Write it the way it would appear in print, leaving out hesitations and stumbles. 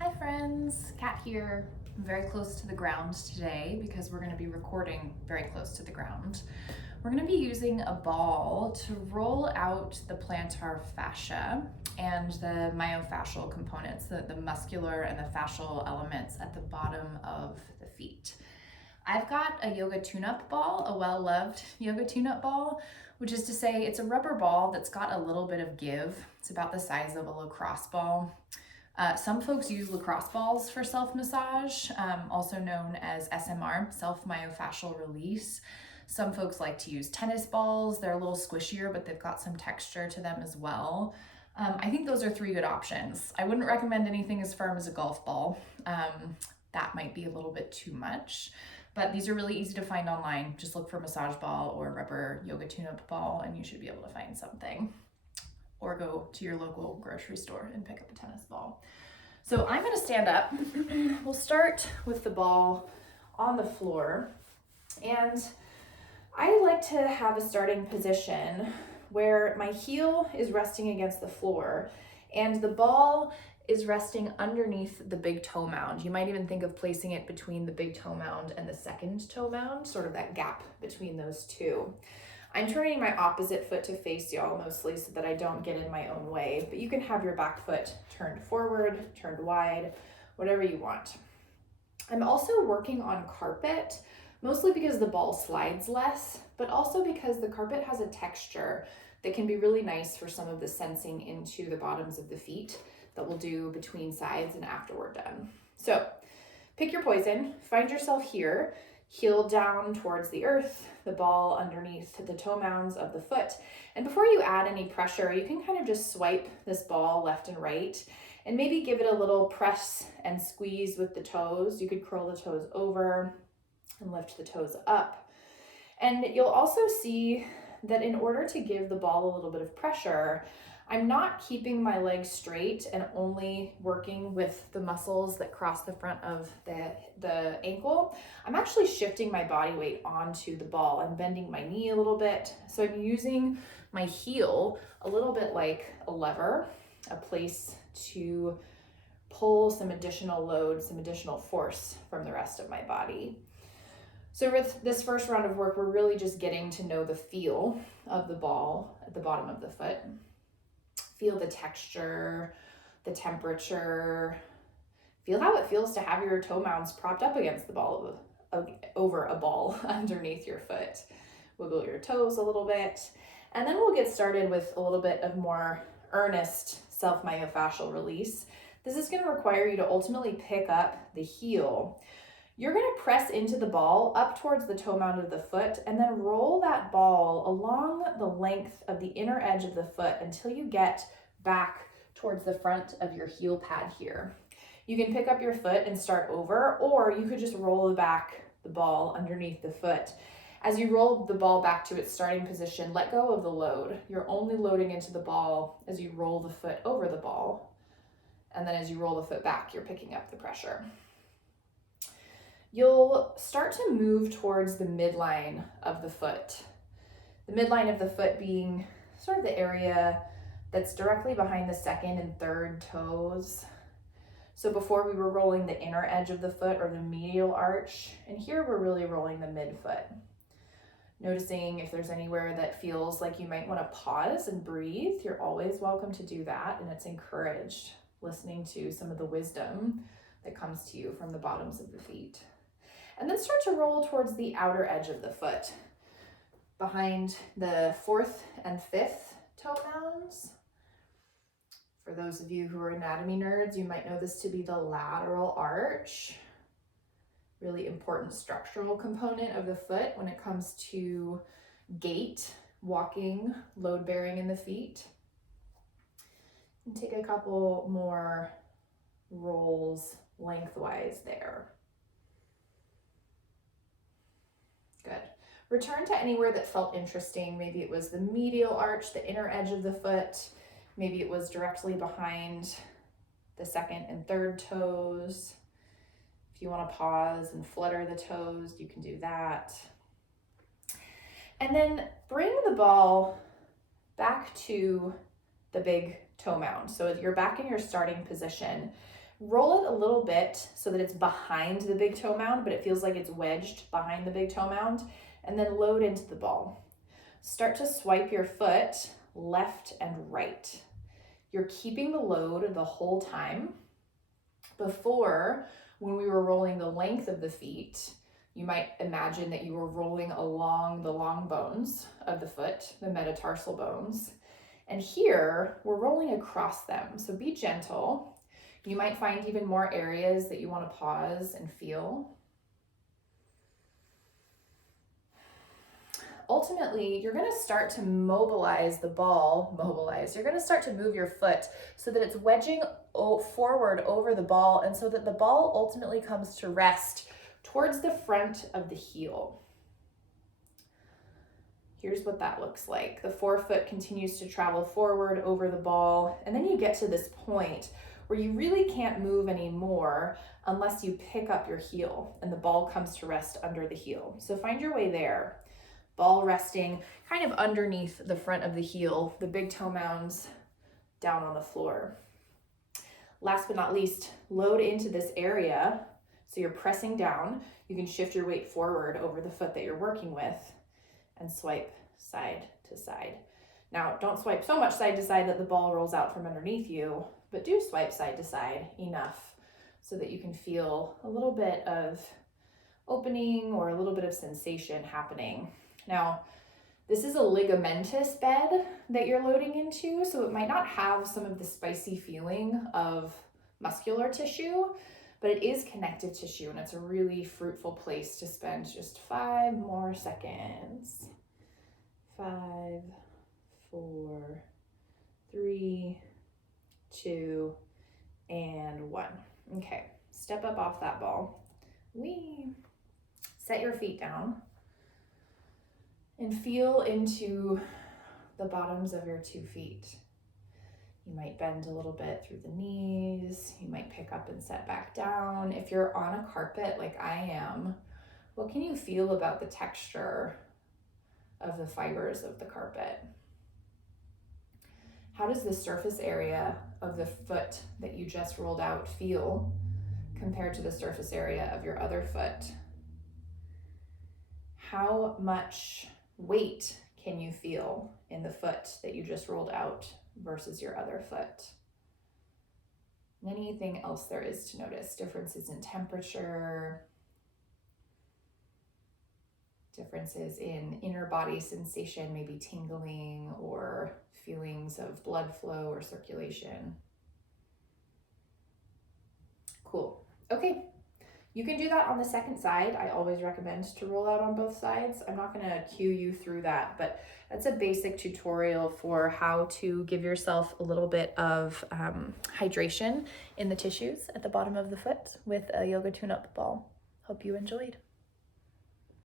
Hi friends, Kat here. I'm very close to the ground today because we're going to be recording very close to the ground. We're going to be using a ball to roll out the plantar fascia and the myofascial components, the muscular and the fascial elements at the bottom of the feet. I've got a yoga tune-up ball, a well-loved yoga tune-up ball, which is to say it's a rubber ball that's got a little bit of give. It's about the size of a lacrosse ball. Some folks use lacrosse balls for self-massage, also known as SMR, self-myofascial release. Some folks like to use tennis balls. They're a little squishier, but they've got some texture to them as well. I think those are three good options. I wouldn't recommend anything as firm as a golf ball. That might be a little bit too much, but these are really easy to find online. Just look for massage ball or rubber yoga tune-up ball and you should be able to find something. Or go to your local grocery store and pick up a tennis ball. So I'm gonna stand up. We'll start with the ball on the floor. And I like to have a starting position where my heel is resting against the floor and the ball is resting underneath the big toe mound. You might even think of placing it between the big toe mound and the second toe mound, sort of that gap between those two. I'm turning my opposite foot to face y'all mostly so that I don't get in my own way, but you can have your back foot turned forward, turned wide, whatever you want. I'm also working on carpet, mostly because the ball slides less, but also because the carpet has a texture that can be really nice for some of the sensing into the bottoms of the feet that we'll do between sides and after we're done. So pick your poison, find yourself here, heel down towards the earth, the ball underneath the toe mounds of the foot. And before you add any pressure, you can kind of just swipe this ball left and right and maybe give it a little press and squeeze with the toes. You could curl the toes over and lift the toes up. And you'll also see that in order to give the ball a little bit of pressure, I'm not keeping my legs straight and only working with the muscles that cross the front of the ankle. I'm actually shifting my body weight onto the ball. I'm bending my knee a little bit. So I'm using my heel a little bit like a lever, a place to pull some additional load, some additional force from the rest of my body. So with this first round of work, we're really just getting to know the feel of the ball at the bottom of the foot. Feel the texture, the temperature. Feel how it feels to have your toe mounds propped up against the ball over a ball underneath your foot. Wiggle your toes a little bit. And then we'll get started with a little bit of more earnest self-myofascial release. This is going to require you to ultimately pick up the heel. You're going to press into the ball up towards the toe mound of the foot and then roll that ball along the length of the inner edge of the foot until you get back towards the front of your heel pad here. You can pick up your foot and start over, or you could just roll back the ball underneath the foot. As you roll the ball back to its starting position, let go of the load. You're only loading into the ball as you roll the foot over the ball. And then as you roll the foot back, you're picking up the pressure. You'll start to move towards the midline of the foot. The midline of the foot being sort of the area that's directly behind the second and third toes. So before we were rolling the inner edge of the foot or the medial arch, and here we're really rolling the midfoot. Noticing if there's anywhere that feels like you might want to pause and breathe, you're always welcome to do that, and it's encouraged, listening to some of the wisdom that comes to you from the bottoms of the feet. And then start to roll towards the outer edge of the foot, behind the fourth and fifth toe mounds. For those of you who are anatomy nerds, you might know this to be the lateral arch. Really important structural component of the foot when it comes to gait, walking, load bearing in the feet. And take a couple more rolls lengthwise there. Good. Return to anywhere that felt interesting. Maybe it was the medial arch, the inner edge of the foot. Maybe it was directly behind the second and third toes. If you want to pause and flutter the toes, you can do that. And then bring the ball back to the big toe mound. So you're back in your starting position. Roll it a little bit so that it's behind the big toe mound, but it feels like it's wedged behind the big toe mound, and then load into the ball. Start to swipe your foot left and right. You're keeping the load the whole time. Before, when we were rolling the length of the feet, you might imagine that you were rolling along the long bones of the foot, the metatarsal bones. And here, we're rolling across them. So be gentle. You might find even more areas that you want to pause and feel. Ultimately, you're going to start to mobilize the ball, You're going to start to move your foot so that it's wedging forward over the ball, and so that the ball ultimately comes to rest towards the front of the heel. Here's what that looks like. The forefoot continues to travel forward over the ball, and then you get to this point where you really can't move anymore unless you pick up your heel and the ball comes to rest under the heel. So find your way there. Ball resting kind of underneath the front of the heel, the big toe mounds down on the floor. Last but not least, load into this area. So you're pressing down. You can shift your weight forward over the foot that you're working with and swipe side to side. Now, don't swipe so much side to side that the ball rolls out from underneath you, but do swipe side to side enough so that you can feel a little bit of opening or a little bit of sensation happening. Now, this is a ligamentous bed that you're loading into, so it might not have some of the spicy feeling of muscular tissue, but it is connective tissue, and it's a really fruitful place to spend just 5 more seconds. 5, 4, 3, 2, and 1. Okay, step up off that ball. Set your feet down and feel into the bottoms of your 2 feet. You might bend a little bit through the knees. You might pick up and set back down. If you're on a carpet like I am, what can you feel about the texture of the fibers of the carpet? How does the surface area of the foot that you just rolled out feel compared to the surface area of your other foot? How much weight can you feel in the foot that you just rolled out versus your other foot? And anything else there is to notice? Differences in temperature, differences in inner body sensation, maybe tingling or feelings of blood flow or circulation. Cool. Okay. You can do that on the second side. I always recommend to roll out on both sides. I'm not going to cue you through that, but that's a basic tutorial for how to give yourself a little bit of hydration in the tissues at the bottom of the foot with a yoga tune-up ball. Hope you enjoyed.